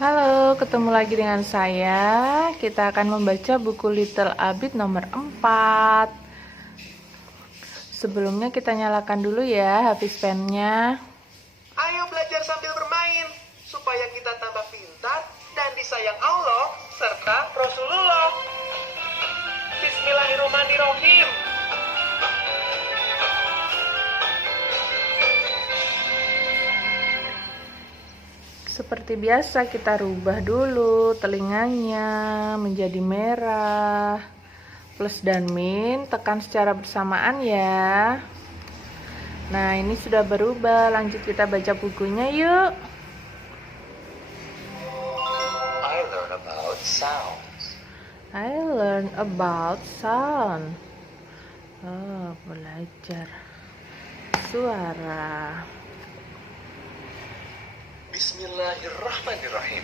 Halo, ketemu lagi dengan saya. Kita akan membaca buku Little Abid nomor 4. Sebelumnya kita nyalakan dulu ya habis pennya. Ayo belajar sambil bermain, supaya kita tambah pintar dan disayang Allah serta Rasulullah. Bismillahirrahmanirrahim. Seperti biasa kita rubah dulu telinganya menjadi merah. Plus dan min, tekan secara bersamaan ya. Nah, ini sudah berubah. Lanjut kita baca bukunya yuk. I learn about sounds. I learn about sound. Oh, belajar suara. Bismillahirrahmanirrahim.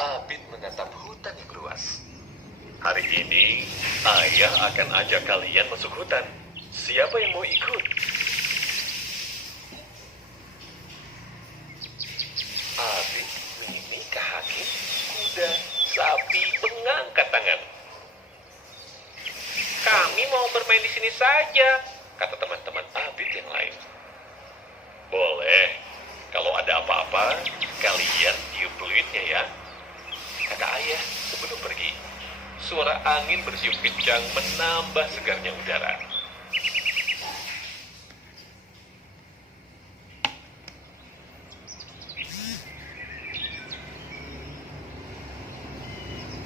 Abid menatap hutan yang luas. Hari ini, ayah akan ajak kalian masuk hutan. Siapa yang mau ikut? Abid, Mini, Kak Hakim, kuda, sapi, mengangkat tangan. Kami mau bermain di sini saja, kata teman-teman Abid yang lain. Boleh, kalau ada apa-apa, kalian tiup peluitnya ya. Kata ayah sebelum pergi. Suara angin bersiul kencang menambah segarnya udara.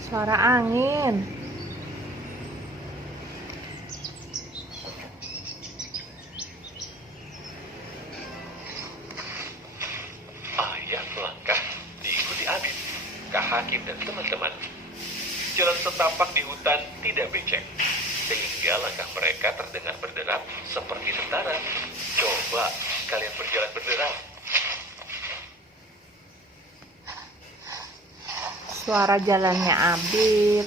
Suara angin. Ayah melangkah diikuti Abid, Kak Hakim dan teman-teman. Jalan setapak di hutan tidak becek, sehingga langkah mereka terdengar berderap seperti tentara. Coba kalian berjalan berderap. Suara jalannya Abid.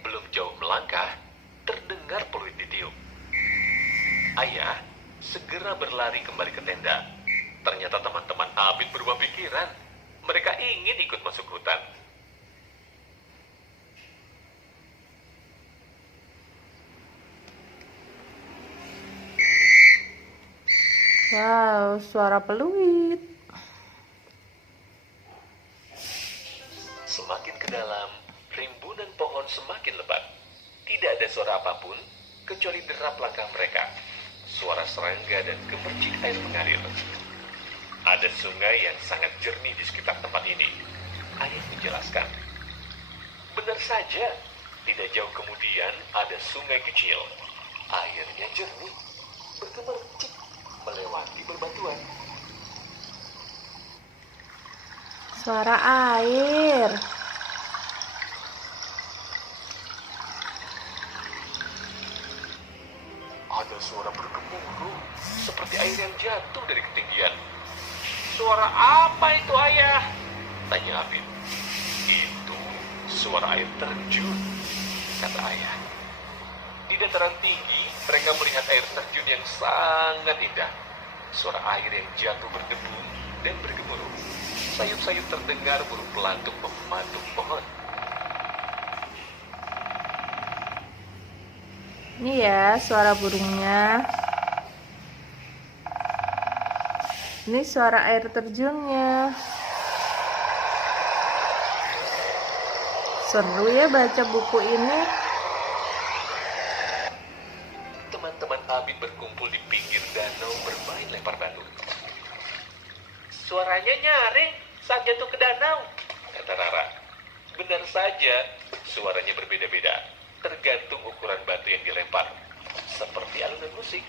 Belum jauh melangkah, terdengar peluit ditiup. Ayah segera berlari kembali ke tenda. Ternyata teman-teman Abid berubah pikiran. Mereka ingin ikut masuk hutan. Wow, suara peluit. Semakin ke dalam, rimbunan pohon semakin lebat. Tidak ada suara apapun, kecuali derap langkah mereka. Suara serangga dan gemercik air mengalir. Ada sungai yang sangat jernih di sekitar tempat ini. Ayah menjelaskan. Benar saja, tidak jauh kemudian ada sungai kecil. Airnya jernih, bergemercik melewati berbatuan. Suara air. Ada suara bergemuruh, seperti air yang jatuh dari ketinggian. Suara apa itu, ayah? Tanya Abid. Itu suara air terjun, kata ayah. Di dataran tinggi, mereka melihat air terjun yang sangat indah. Suara air yang jatuh berdebu dan bergemuruh. Sayup-sayup terdengar burung pelantung mematuk pohon. Ini ya suara burungnya. Ini suara air terjunnya. Seru ya baca buku ini. Teman-teman Abid berkumpul di pinggir danau bermain lempar batu. Suaranya nyaring saat jatuh ke danau, kata Rara. Benar saja, suaranya berbeda-beda, tergantung ukuran batu yang dilempar. Seperti alunan musik,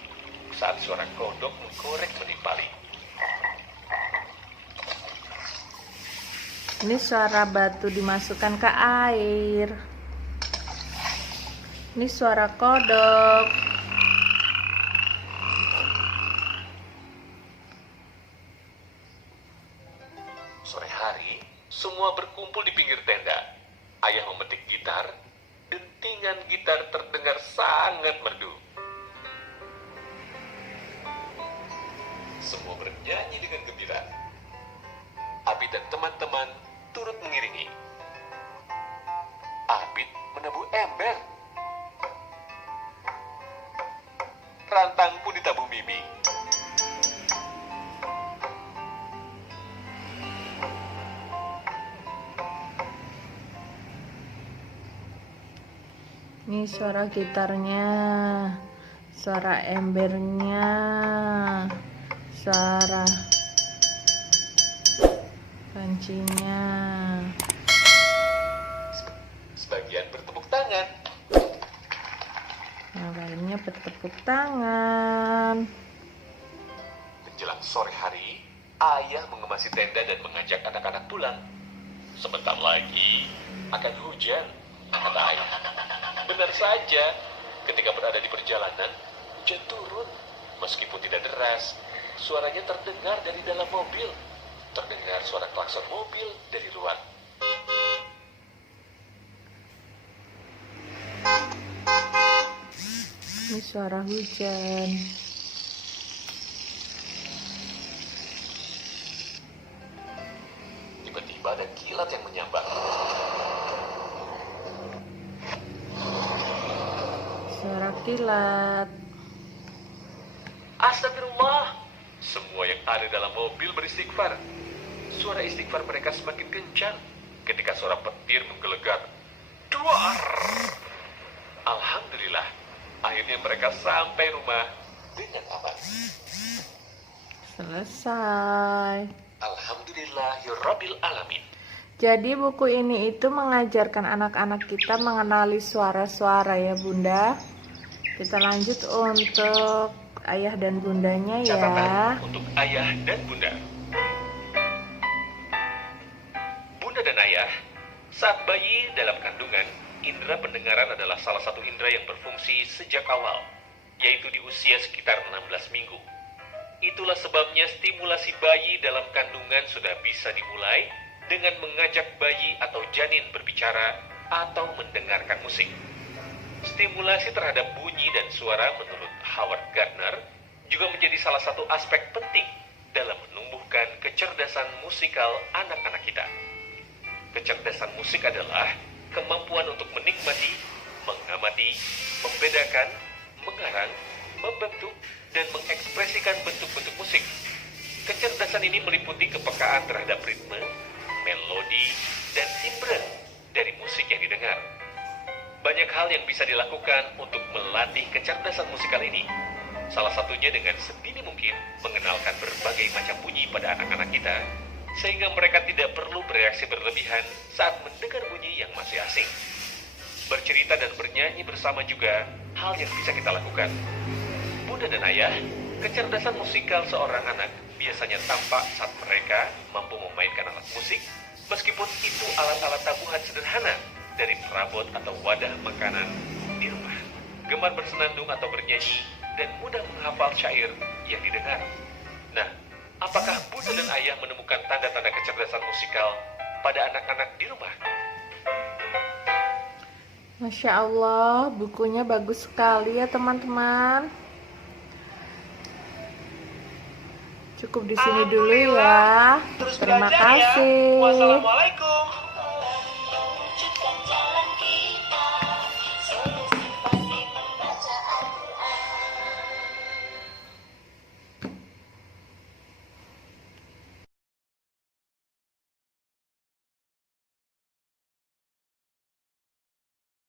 saat suara kodok mengkorek menimpali. Ini suara batu dimasukkan ke air. Ini suara kodok. Sore hari, semua berkumpul di Ini suara gitarnya, suara embernya, suara pancinya. Sebagian bertepuk tangan. Yang lainnya bertepuk tangan. Menjelang sore hari, ayah mengemasi tenda dan mengajak anak-anak pulang. Sebentar lagi akan hujan, kata ayah. Benar saja, ketika berada di perjalanan, hujan turun. Meskipun tidak deras, suaranya terdengar dari dalam mobil. Terdengar suara klakson mobil dari luar. Ini suara hujan. Tiba-tiba ada kilat yang menyambar. Suara kilat. Astagfirullah! Semua yang ada dalam mobil beristighfar. Suara istighfar mereka semakin kencang ketika suara petir menggelegar. Duar! Alhamdulillah, akhirnya mereka sampai rumah dengan aman. Selesai. Alhamdulillahirabbil alamin. Jadi buku ini itu mengajarkan anak-anak kita mengenali suara-suara ya Bunda. Kita lanjut untuk ayah dan bundanya ya. Catatan untuk ayah dan bunda. Bunda dan ayah, saat bayi dalam kandungan, indera pendengaran adalah salah satu indera yang berfungsi sejak awal, yaitu di usia sekitar 16 minggu. Itulah sebabnya stimulasi bayi dalam kandungan sudah bisa dimulai dengan mengajak bayi atau janin berbicara atau mendengarkan musik. Stimulasi terhadap bunyi dan suara menurut Howard Gardner juga menjadi salah satu aspek penting dalam menumbuhkan kecerdasan musikal anak-anak kita. Kecerdasan musik adalah kemampuan untuk menikmati, mengamati, membedakan, mengarang, membentuk, dan mengekspresikan bentuk-bentuk musik. Kecerdasan ini meliputi kepekaan terhadap ritme, melodi, dan timbre dari musik yang didengar. Banyak hal yang bisa dilakukan untuk melatih kecerdasan musikal ini. Salah satunya dengan sedini mungkin mengenalkan berbagai macam bunyi pada anak-anak kita, sehingga mereka tidak perlu bereaksi berlebihan saat mendengar bunyi yang masih asing. Bercerita dan bernyanyi bersama juga hal yang bisa kita lakukan. Bunda dan ayah, kecerdasan musikal seorang anak biasanya tampak saat mereka mampu memainkan alat musik, meskipun itu alat-alat tabuhan sederhana dari perabot atau wadah makanan di rumah. Gemar bersenandung atau bernyanyi dan mudah menghafal syair yang didengar. Nah, apakah Bunda dan ayah menemukan tanda-tanda kecerdasan musikal pada anak-anak di rumah? Masya Allah, bukunya bagus sekali ya teman-teman. Cukup di sini dulu ya. Terima kasih. Wassalamualaikum.